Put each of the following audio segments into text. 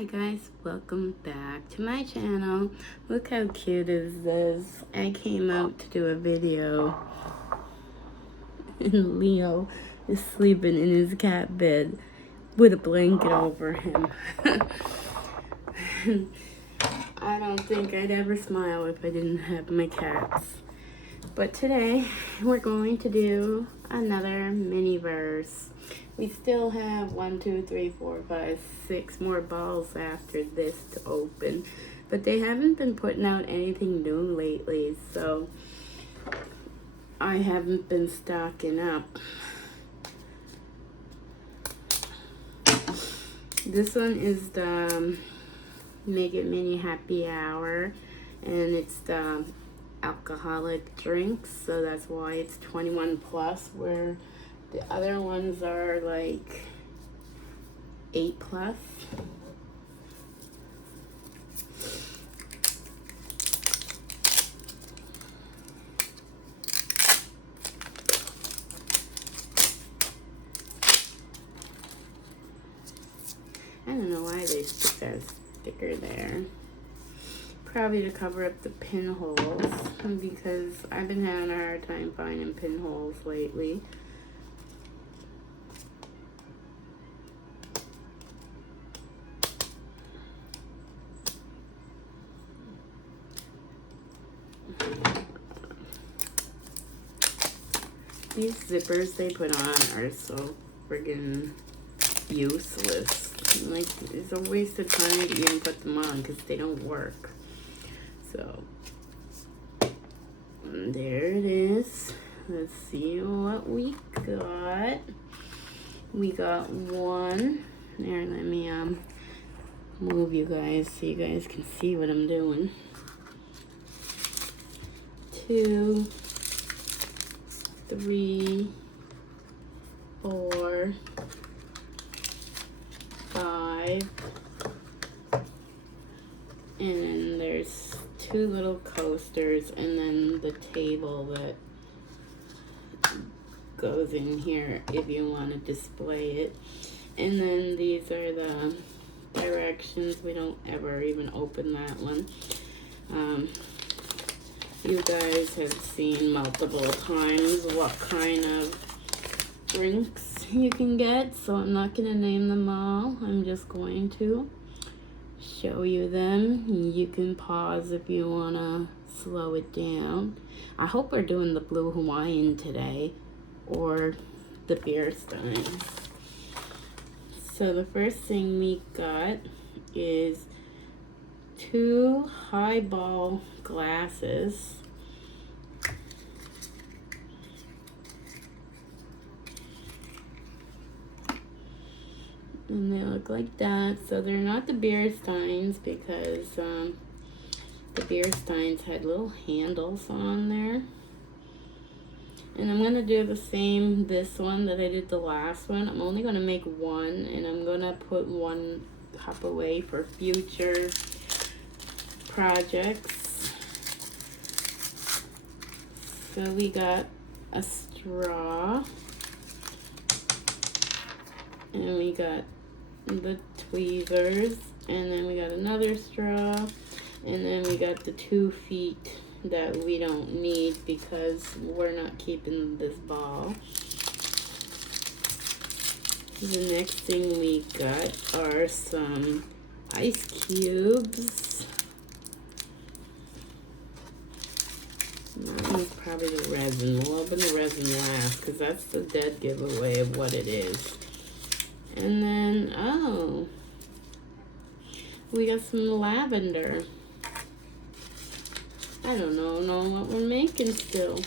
Hi guys, welcome back to my channel. Look how cute is this. I came out to do a video and Leo is sleeping in his cat bed with a blanket over him. I don't think I'd ever smile if I didn't have my cats. But today we're going to do another mini verse. We still have 1, 2, 3, 4, 5, 6 more balls after this to open. But they haven't been putting out anything new lately, so I haven't been stocking up. This one is the Make It Mini Happy Hour, and it's the alcoholic drinks, so that's why it's 21 plus, where the other ones are like 8 plus. I don't know why they stick that sticker there. Probably to cover up the pinholes, because I've been having a hard time finding pinholes lately. These zippers they put on are so friggin' useless. Like, it's a waste of time to even put them on because they don't work. So, there it is. Let's see what we got. We got one. There, let me move you guys so you guys can see what I'm doing. 2, 3, 4, 5, and then there's 2 little coasters, and then the table that goes in here if you want to display it. And then these are the directions. We don't ever even open that one. You guys have seen multiple times what kind of drinks you can get, so I'm not going to name them all. I'm just going to show you them. You can pause if you want to slow it down. I hope we're doing the Blue Hawaiian today, or the beer steins. So the first thing we got is 2 highball glasses. And they look like that. So they're not the beer steins, because the beer steins had little handles on there. And I'm going to do the same, this one that I did the last one. I'm only going to make one, and I'm going to put one cup away for future projects. So we got a straw, and we got the tweezers, and then we got another straw, and then we got the 2 feet that we don't need because we're not keeping this ball. The next thing we got are some ice cubes. That one's probably the resin. We'll open the resin last because that's the dead giveaway of what it is. And then, oh, we got some lavender. I don't know what we're making still.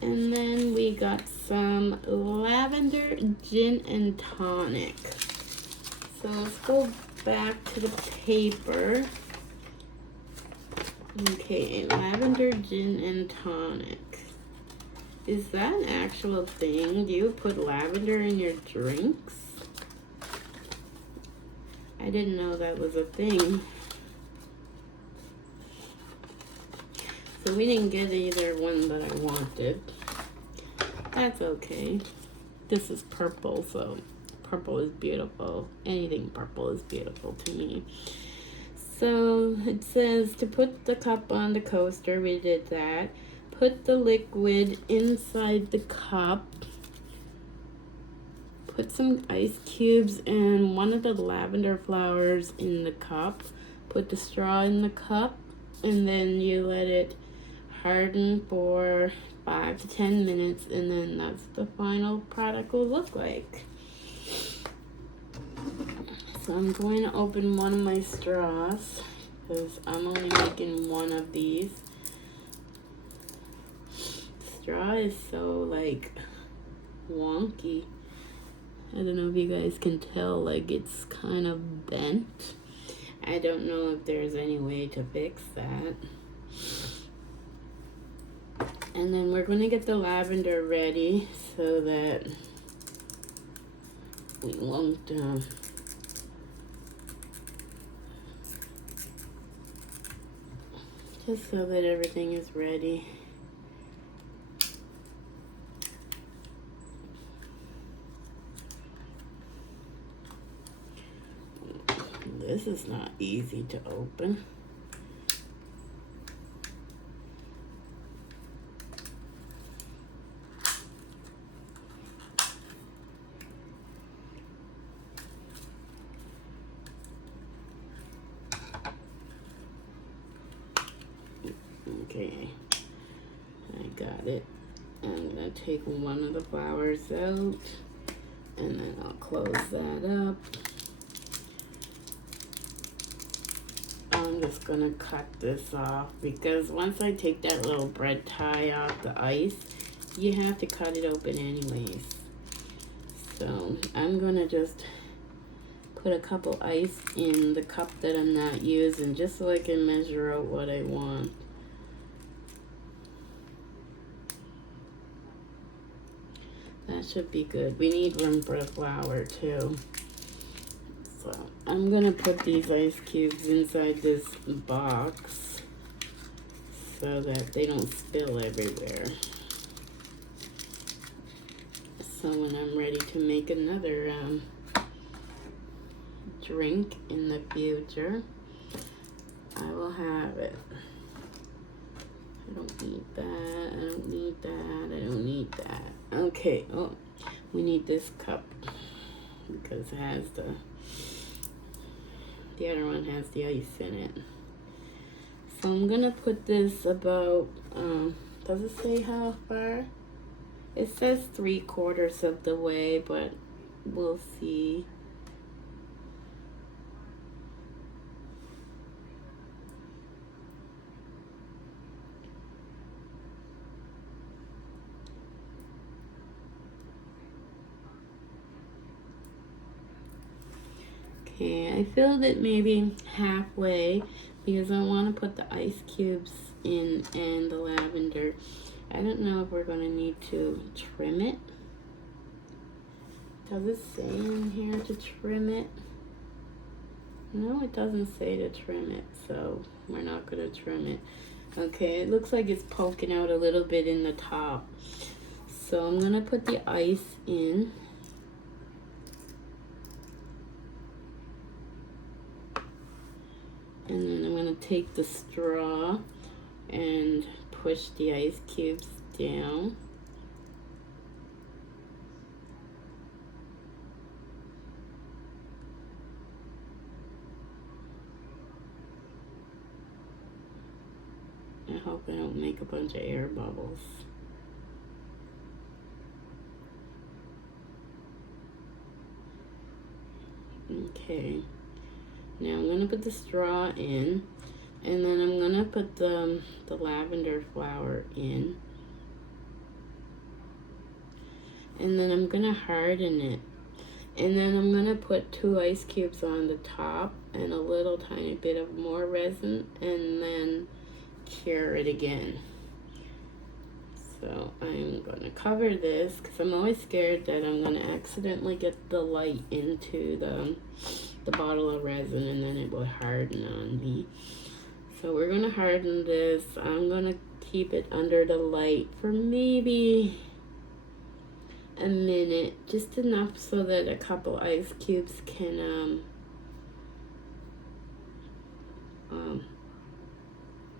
And then we got some lavender gin and tonic. So let's go back to the paper. Okay, lavender gin and tonic. Is that an actual thing? Do you put lavender in your drinks? I didn't know that was a thing. So we didn't get either one that I wanted. That's okay. This is purple, so purple is beautiful. Anything purple is beautiful to me. So it says to put the cup on the coaster. We did that. Put the liquid inside the cup. Put some ice cubes and one of the lavender flowers in the cup. Put the straw in the cup, and then you let it harden for 5 to 10 minutes, and then that's the final product will look like. So I'm going to open one of my straws because I'm only making one of these. Straw is so like wonky. I don't know if you guys can tell, like it's kind of bent. I don't know if there's any way to fix that. And then we're going to get the lavender ready so that we won't just so that everything is ready. This is not easy to open. Okay, I got it. I'm gonna take one of the flowers out and then I'll close that up. I'm just gonna cut this off because once I take that little bread tie off the ice, you have to cut it open anyways. So I'm gonna just put a couple ice in the cup that I'm not using just so I can measure out what I want. That should be good. We need room for the flour too. So I'm gonna put these ice cubes inside this box so that they don't spill everywhere. So when I'm ready to make another drink in the future, I will have it. I don't need that, I don't need that, I don't need that. Okay, oh, we need this cup because it has the other one has the ice in it. So I'm gonna put this about, does it say how far? It says 3/4 of the way, but we'll see. Okay, I filled it maybe halfway because I want to put the ice cubes in and the lavender. I don't know if we're going to need to trim it. Does it say in here to trim it? No, it doesn't say to trim it, so we're not going to trim it. Okay, it looks like it's poking out a little bit in the top. So I'm going to put the ice in. And then I'm going to take the straw and push the ice cubes down. I hope I don't make a bunch of air bubbles. Okay. Now I'm going to put the straw in, and then I'm going to put the lavender flower in. And then I'm going to harden it. And then I'm going to put 2 ice cubes on the top and a little tiny bit of more resin, and then cure it again. So I'm going to cover this because I'm always scared that I'm going to accidentally get the light into the bottle of resin and then it will harden on me. So we're going to harden this. I'm going to keep it under the light for maybe a minute, just enough so that a couple ice cubes can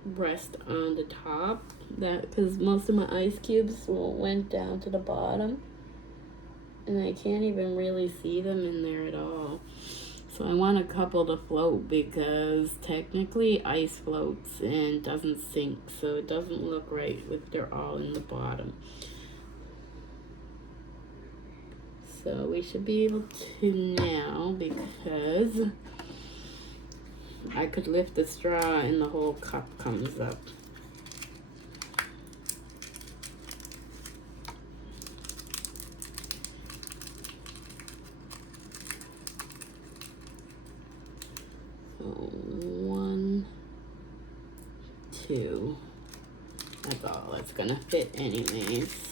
rest on the top. That because most of my ice cubes went down to the bottom, and I can't even really see them in there at all. So I want a couple to float because technically ice floats and doesn't sink, so it doesn't look right if they're all in the bottom. So we should be able to now, because I could lift the straw and the whole cup comes up. So 1, 2. That's all it's gonna fit anyways.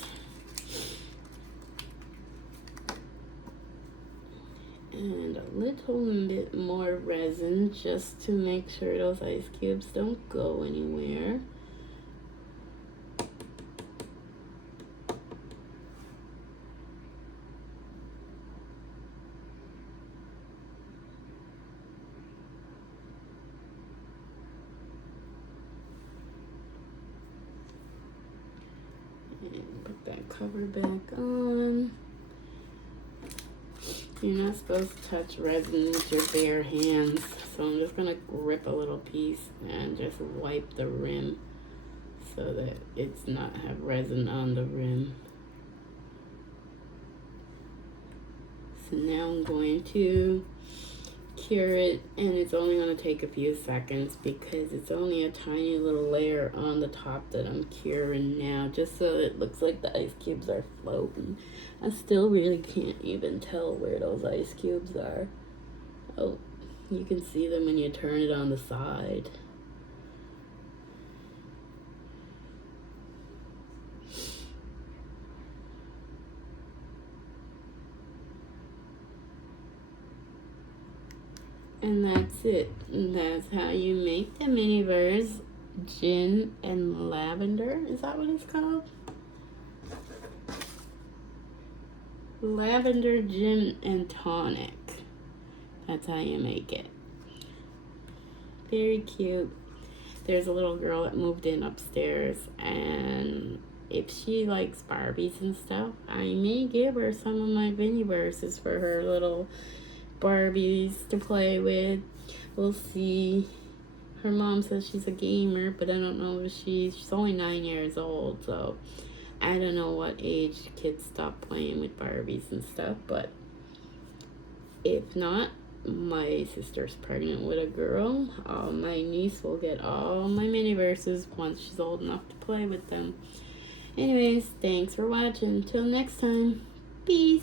And a little bit more resin just to make sure those ice cubes don't go anywhere. And put that cover back on. You're not supposed to touch resin with your bare hands, so I'm just gonna rip a little piece and just wipe the rim so that it's not have resin on the rim. So now I'm going to cure it, and it's only going to take a few seconds because it's only a tiny little layer on the top that I'm curing now, just so it looks like the ice cubes are floating. I still really can't even tell where those ice cubes are. Oh, you can see them when you turn it on the side. And that's it. And that's how you make the mini verse gin and lavender. Is that what it's called? Lavender gin and tonic. That's how you make it. Very cute. There's a little girl that moved in upstairs, and if she likes Barbies and stuff, I may give her some of my mini verses for her little Barbies to play with. We'll see. Her mom says she's a gamer, but I don't know if she's only 9 years old, so I don't know what age kids stop playing with Barbies and stuff. But if not, my sister's pregnant with a girl. My niece will get all my mini verses once she's old enough to play with them. Anyways, thanks for watching. Till next time, peace.